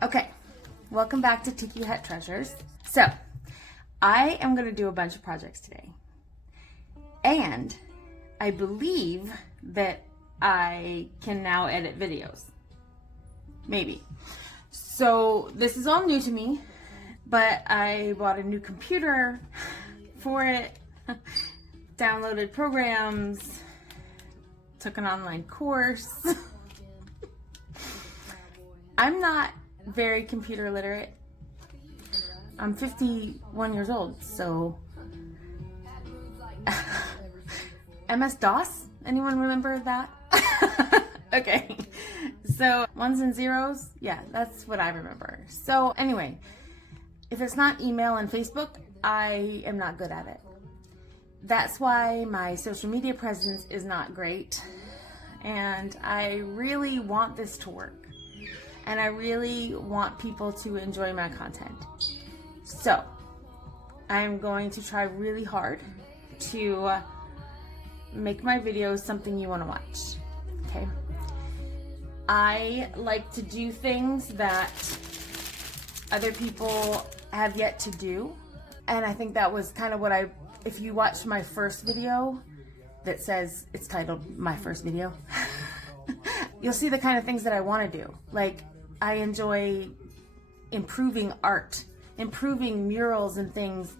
Okay, welcome back to Tiki Hut Treasures. So, I am going to do a bunch of projects today. And I believe that I can now edit videos. Maybe. So, this is all new to me, but I bought a new computer for it, downloaded programs, took an online course. I'm not very computer literate. I'm 51 years old, so MS-DOS? Anyone remember that? Okay, so ones and zeros, yeah, that's what I remember. So anyway, if it's not email and Facebook, I am not good at it. That's why my social media presence is not great, and I really want this to work. And I really want people to enjoy my content. So, I'm going to try really hard to make my videos something you want to watch. Okay? I like to do things that other people have yet to do. And I think that was kind of what if you watch my first video that says it's titled My First Video, you'll see the kind of things that I want to do. Like, I enjoy improving art, improving murals and things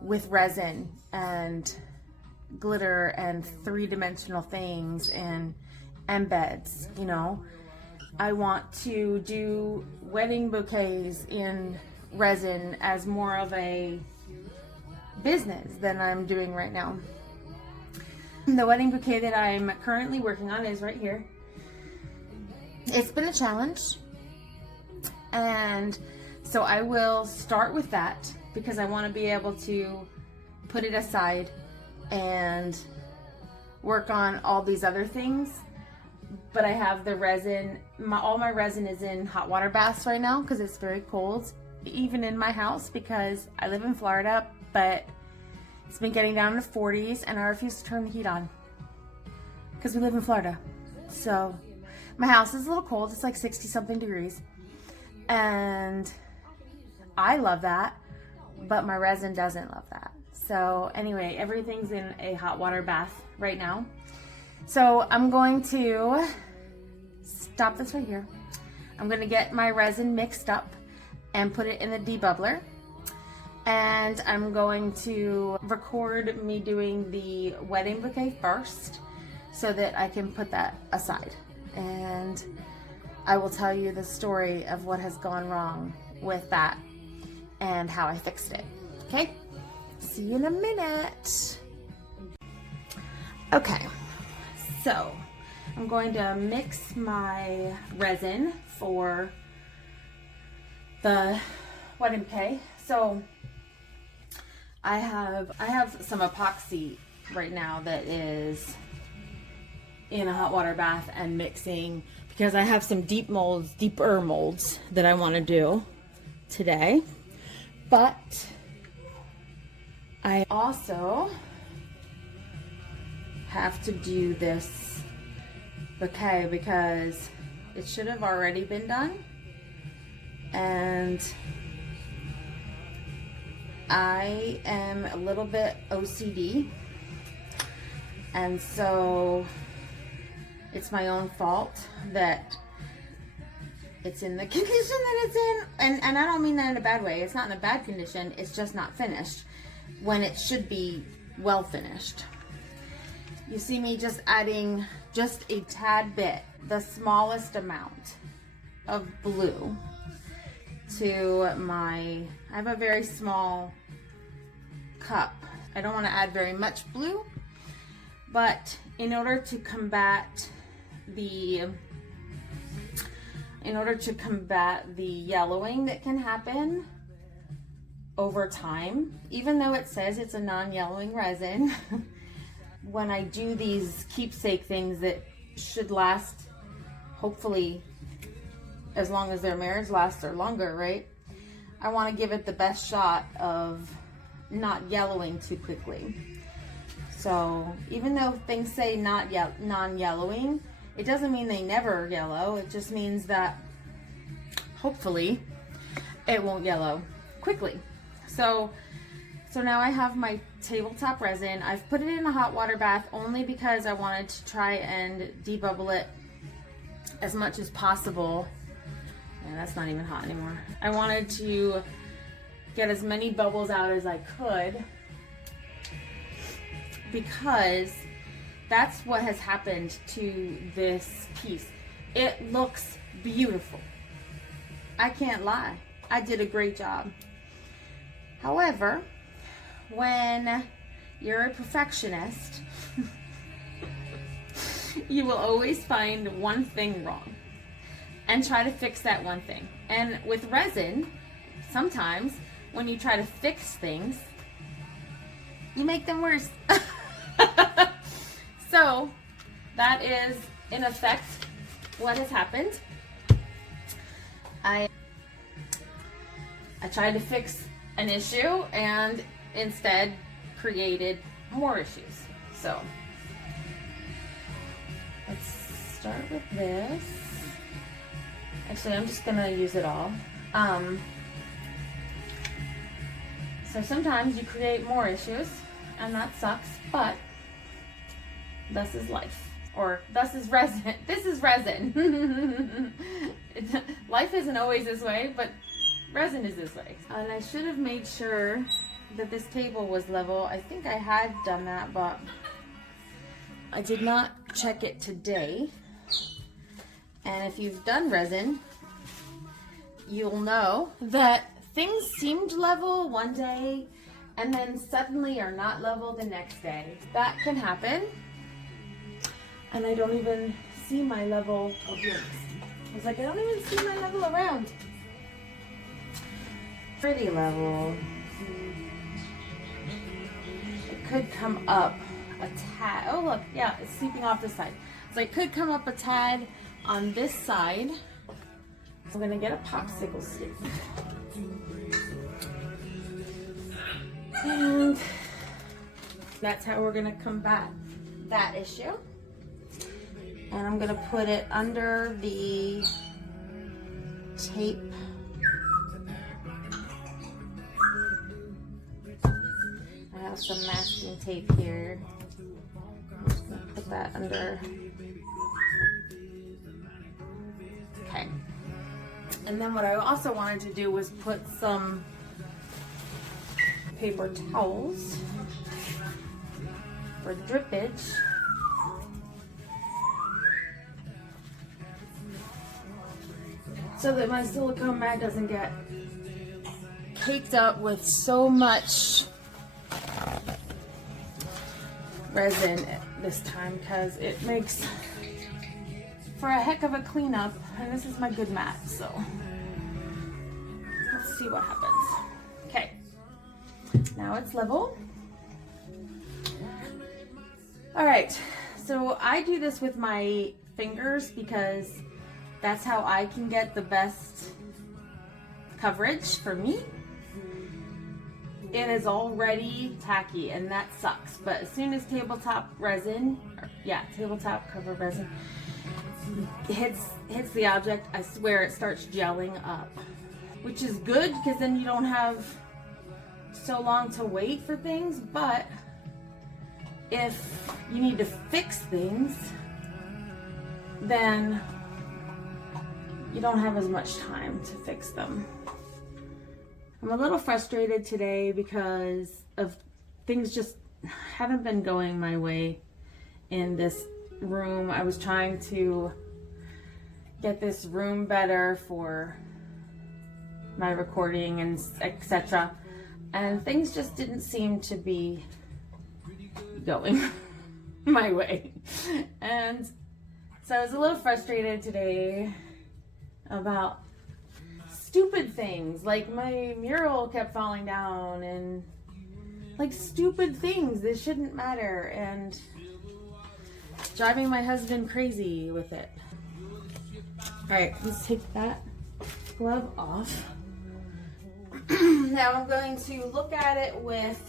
with resin and glitter and three-dimensional things and embeds, you know. I want to do wedding bouquets in resin as more of a business than I'm doing right now. The wedding bouquet that I'm currently working on is right here. It's been a challenge. And so I will start with that because I want to be able to put it aside and work on all these other things. But I have the resin, all my resin is in hot water baths right now because it's very cold, even in my house, because I live in Florida, but it's been getting down to 40s and I refuse to turn the heat on because we live in Florida. So my house is a little cold. It's like 60 something degrees. And I love that, but my resin doesn't love that. So anyway, everything's in a hot water bath right now. So I'm going to stop this right here. I'm going to get my resin mixed up and put it in the debubbler. And I'm going to record me doing the wedding bouquet first so that I can put that aside. And I will tell you the story of what has gone wrong with that and how I fixed it. Okay? See you in a minute. Okay, so I'm going to mix my resin for the wedding bouquet. So I have some epoxy right now that is in a hot water bath and mixing, because I have some deeper molds that I want to do today. But I also have to do this bouquet because it should have already been done. And I am a little bit OCD. And so it's my own fault that it's in the condition that it's in. And I don't mean that in a bad way. It's not in a bad condition. It's just not finished when it should be well finished. You see me just adding just a tad bit, the smallest amount of blue to I have a very small cup. I don't want to add very much blue, but in order to combat the yellowing that can happen over time, even though it says it's a non-yellowing resin, when I do these keepsake things that should last, hopefully, as long as their marriage lasts or longer, right? I want to give it the best shot of not yellowing too quickly. So even though things say non-yellowing, it doesn't mean they never yellow. It just means that hopefully it won't yellow quickly. So now I have my tabletop resin. I've put it in a hot water bath only because I wanted to try and debubble it as much as possible. Yeah, that's not even hot anymore. I wanted to get as many bubbles out as I could because that's what has happened to this piece. It looks beautiful. I can't lie. I did a great job. However, when you're a perfectionist, you will always find one thing wrong and try to fix that one thing. And with resin, sometimes when you try to fix things, you make them worse. So that is in effect what has happened. I tried to fix an issue and instead created more issues. So let's start with this. Actually, I'm just gonna use it all. So sometimes you create more issues and that sucks, but thus is life. Or thus is resin. This is resin. Life isn't always this way, but resin is this way. And I should have made sure that this table was level. I think I had done that, but I did not check it today. And if you've done resin, you'll know that things seemed level one day and then suddenly are not level the next day. That can happen. And I don't even see my level. Oh, here. I was like, I don't even see my level around. Pretty level. It could come up a tad. Oh, look, yeah, it's seeping off the side. So it could come up a tad on this side. I'm gonna get a popsicle stick. And that's how we're gonna combat that issue. And I'm gonna put it under the tape. I have some masking tape here. I'm just gonna put that under. Okay. And then what I also wanted to do was put some paper towels for drippage. So that my silicone mat doesn't get caked up with so much resin this time, because it makes for a heck of a cleanup, and this is my good mat, so let's see what happens. Okay, now it's level. All right, so I do this with my fingers because that's how I can get the best coverage for me. It is already tacky and that sucks, but as soon as tabletop resin, tabletop cover resin hits the object, I swear it starts gelling up, which is good because then you don't have so long to wait for things. But if you need to fix things, then you don't have as much time to fix them. I'm a little frustrated today because of things just haven't been going my way in this room. I was trying to get this room better for my recording and etc. And things just didn't seem to be going my way. And so I was a little frustrated today about stupid things, like my mural kept falling down and like stupid things that shouldn't matter, and driving my husband crazy with it. All right, let's take that glove off. Now I'm going to look at it with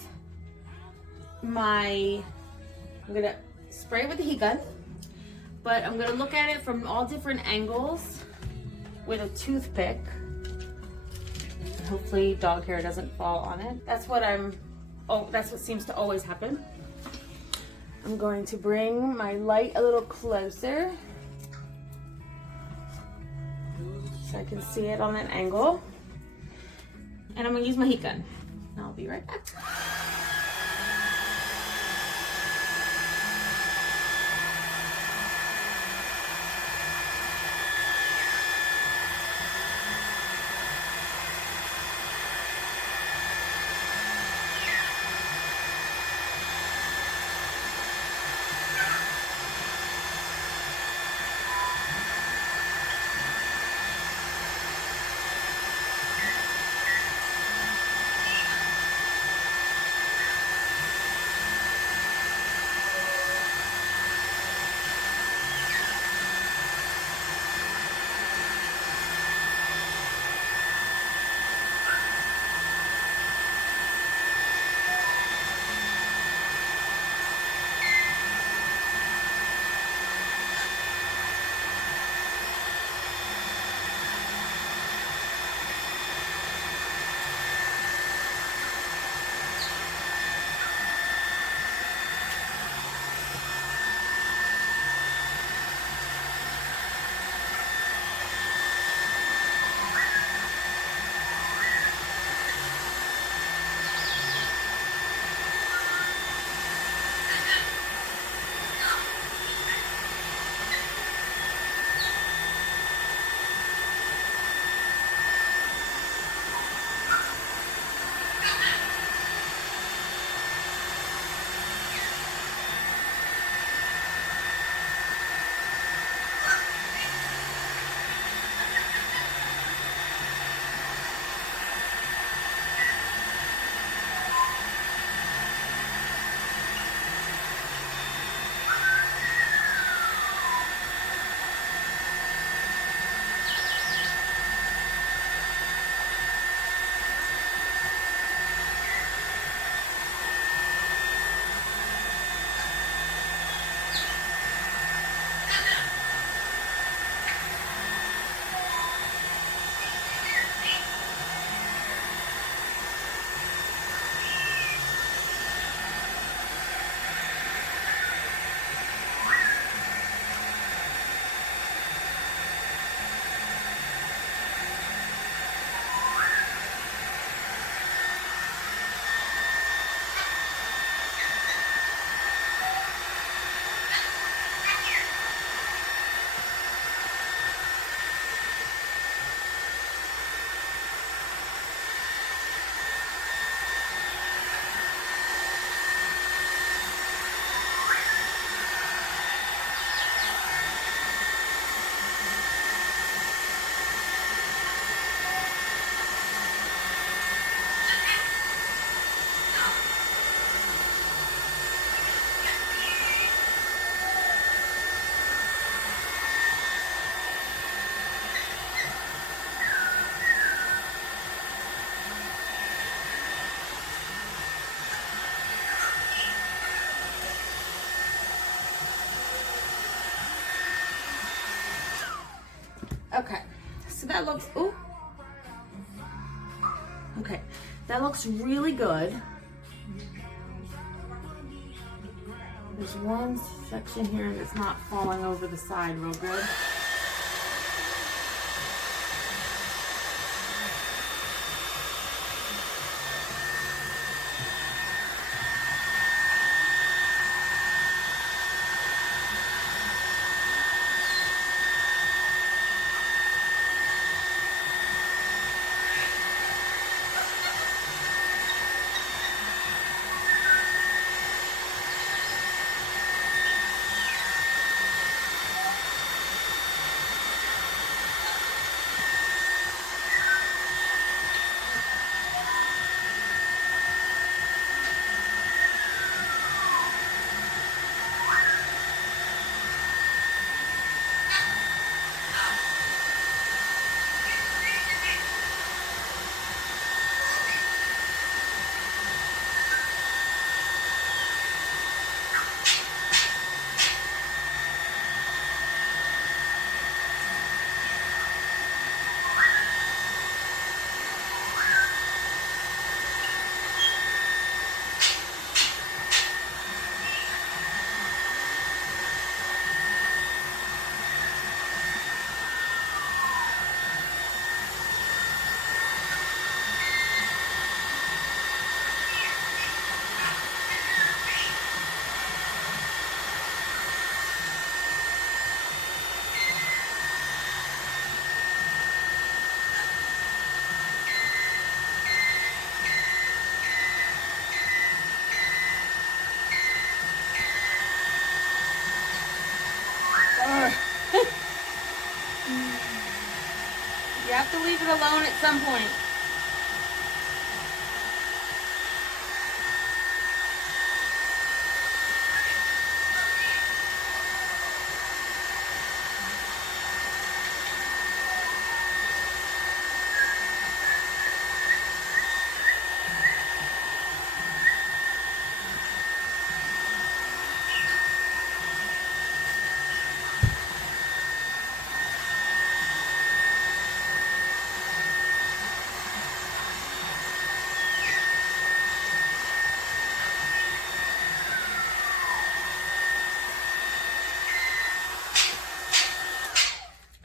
I'm gonna spray with the heat gun, but I'm gonna look at it from all different angles with a toothpick Hopefully dog hair doesn't fall on it. That's what that's what seems to always happen. I'm going to bring my light a little closer so I can see it on an angle. And I'm gonna use my heat gun. I'll be right back. Okay, so that looks, ooh. Okay, that looks really good. There's one section here that's not falling over the side real good. have to leave it alone at some point.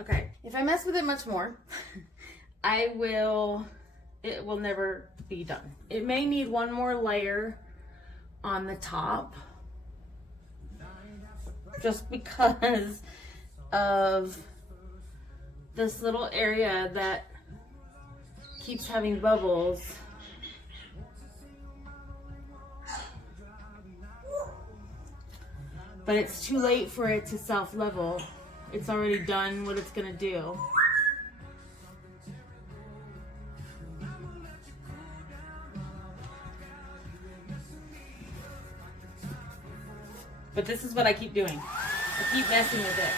Okay, if I mess with it much more, it will never be done. It may need one more layer on the top just because of this little area that keeps having bubbles. But it's too late for it to self-level. It's already done what it's gonna do. But this is what I keep doing. I keep messing with it.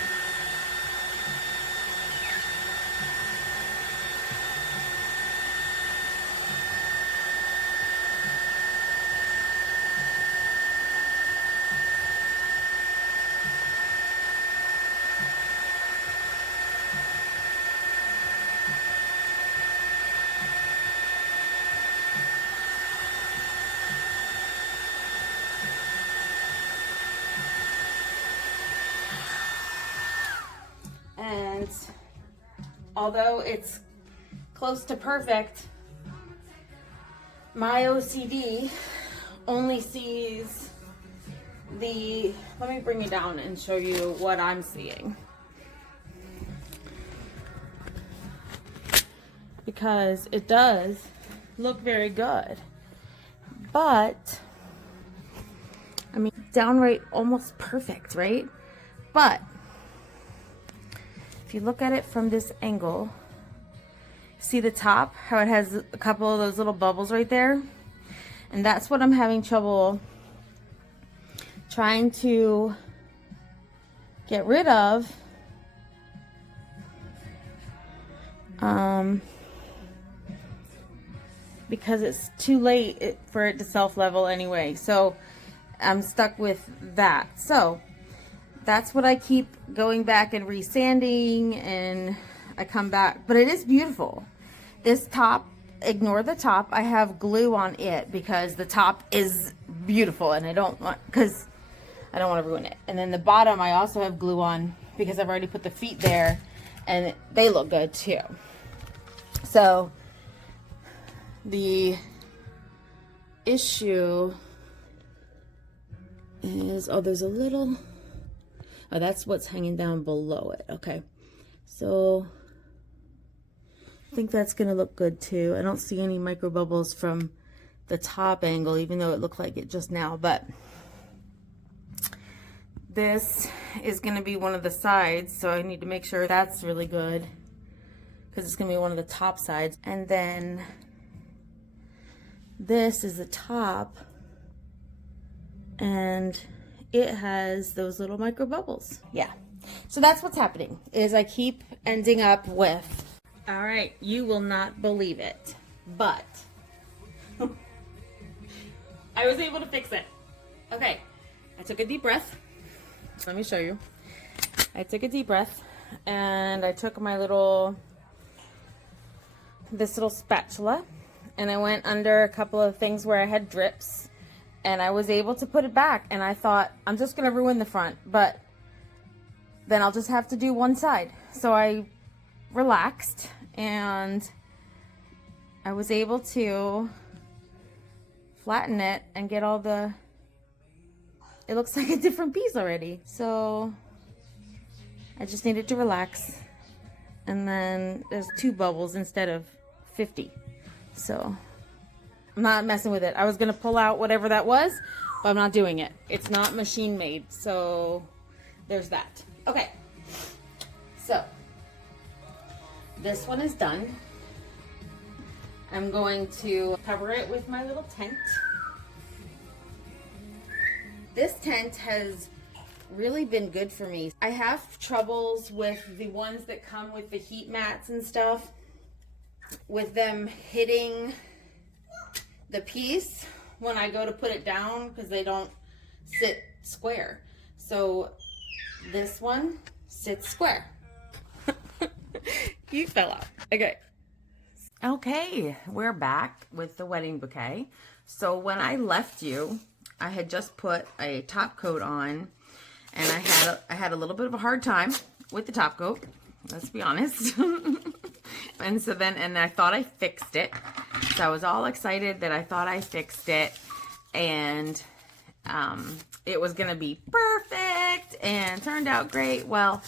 And although it's close to perfect, my OCD only sees the, let me bring it down and show you what I'm seeing. Because it does look very good. But, I mean, downright almost perfect, right? But if you look at it from this angle, see the top, how it has a couple of those little bubbles right there? And that's what I'm having trouble trying to get rid of. Because it's too late for it to self-level anyway. So I'm stuck with that. So that's what I keep going back and resanding, and I come back, but it is beautiful. This top, ignore the top. I have glue on it because the top is beautiful and I don't want to ruin it. And then the bottom I also have glue on because I've already put the feet there and they look good too. So the issue is, oh, there's a little, oh, that's what's hanging down below it. Okay, so I think that's gonna look good too. I don't see any micro bubbles from the top angle, even though it looked like it just now, but this is gonna be one of the sides, so I need to make sure that's really good because it's gonna be one of the top sides. And then this is the top, and it has those little micro bubbles. Yeah, so that's what's happening, is I keep ending up with, all right, you will not believe it, but I was able to fix it. Okay, I took a deep breath. Let me show you. I took a deep breath and I took my this little spatula, and I went under a couple of things where I had drips, and I was able to put it back. And I thought, I'm just gonna ruin the front, but then I'll just have to do one side. So I relaxed and I was able to flatten it and get all the, it looks like a different piece already. So I just needed to relax, and then there's 2 bubbles instead of 50. So I'm not messing with it. I was gonna pull out whatever that was, but I'm not doing it. It's not machine made, so there's that. Okay, so this one is done. I'm going to cover it with my little tent. This tent has really been good for me. I have troubles with the ones that come with the heat mats and stuff, with them hitting the piece when I go to put it down because they don't sit square. So this one sits square. You fell out. Okay. Okay, we're back with the wedding bouquet. So when I left you, I had just put a top coat on, and I had a little bit of a hard time with the top coat, let's be honest. And so then, and I thought I fixed it. So I was all excited that I thought I fixed it, and it was gonna be perfect and turned out great. Well,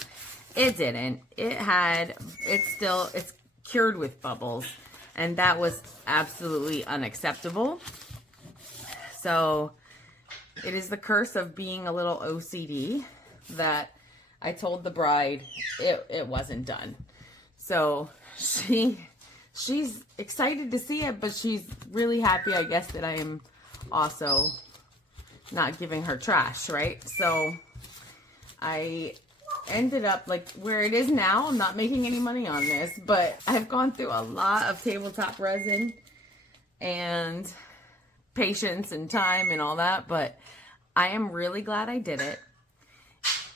it didn't. It's cured with bubbles, and that was absolutely unacceptable. So it is the curse of being a little OCD that I told the bride it wasn't done. So she's excited to see it, but she's really happy, I guess, that I am also not giving her trash, right? So I ended up like where it is now. I'm not making any money on this, but I've gone through a lot of tabletop resin and patience and time and all that, but I am really glad I did it.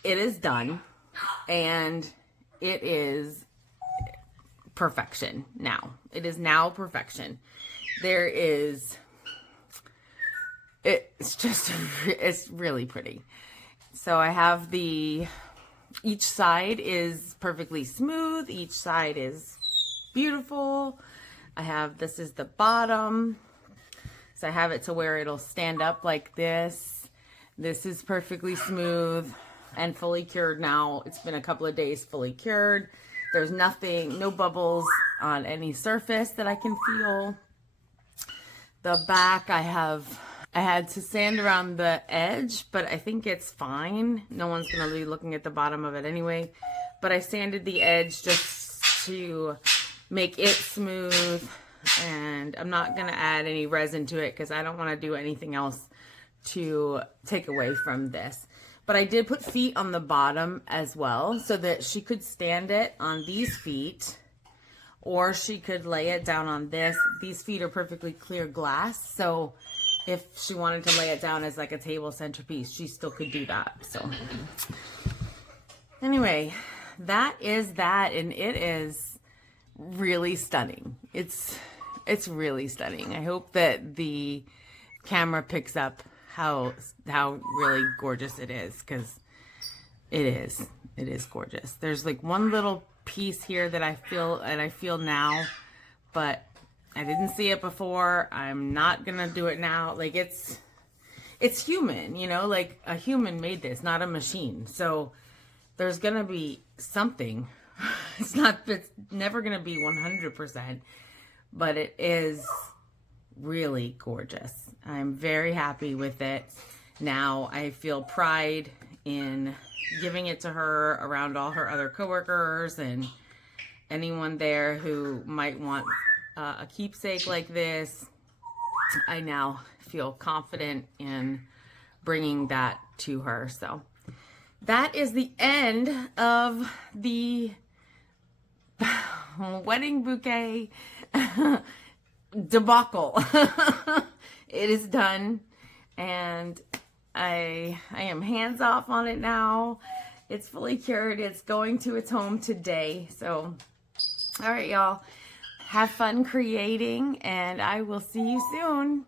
It is done, and it is perfection now. It is now perfection. It's really pretty. So I have each side is perfectly smooth. Each side is beautiful. This is the bottom. So I have it to where it'll stand up like this. This is perfectly smooth and fully cured now. It's been a couple of days fully cured. There's no bubbles on any surface that I can feel. The back, I had to sand around the edge, but I think it's fine. No one's gonna be looking at the bottom of it anyway. But I sanded the edge just to make it smooth, and I'm not gonna add any resin to it because I don't wanna do anything else to take away from this. But I did put feet on the bottom as well so that she could stand it on these feet, or she could lay it down on this. These feet are perfectly clear glass, so if she wanted to lay it down as like a table centerpiece, she still could do that. So anyway, that is that, and it is really stunning. It's really stunning. I hope that the camera picks up how really gorgeous it is, because it is gorgeous. There's like one little piece here that I feel now, but I didn't see it before. I'm not gonna do it now. Like it's human, you know, like a human made this, not a machine. So there's gonna be something. It's never gonna be 100%, but it is really gorgeous. I'm very happy with it. Now I feel pride in giving it to her around all her other coworkers and anyone there who might want a keepsake like this. I now feel confident in bringing that to her. So that is the end of the wedding bouquet debacle. It is done, and I am hands off on it now. It's fully cured. It's going to its home today. So all right, y'all, have fun creating, and I will see you soon.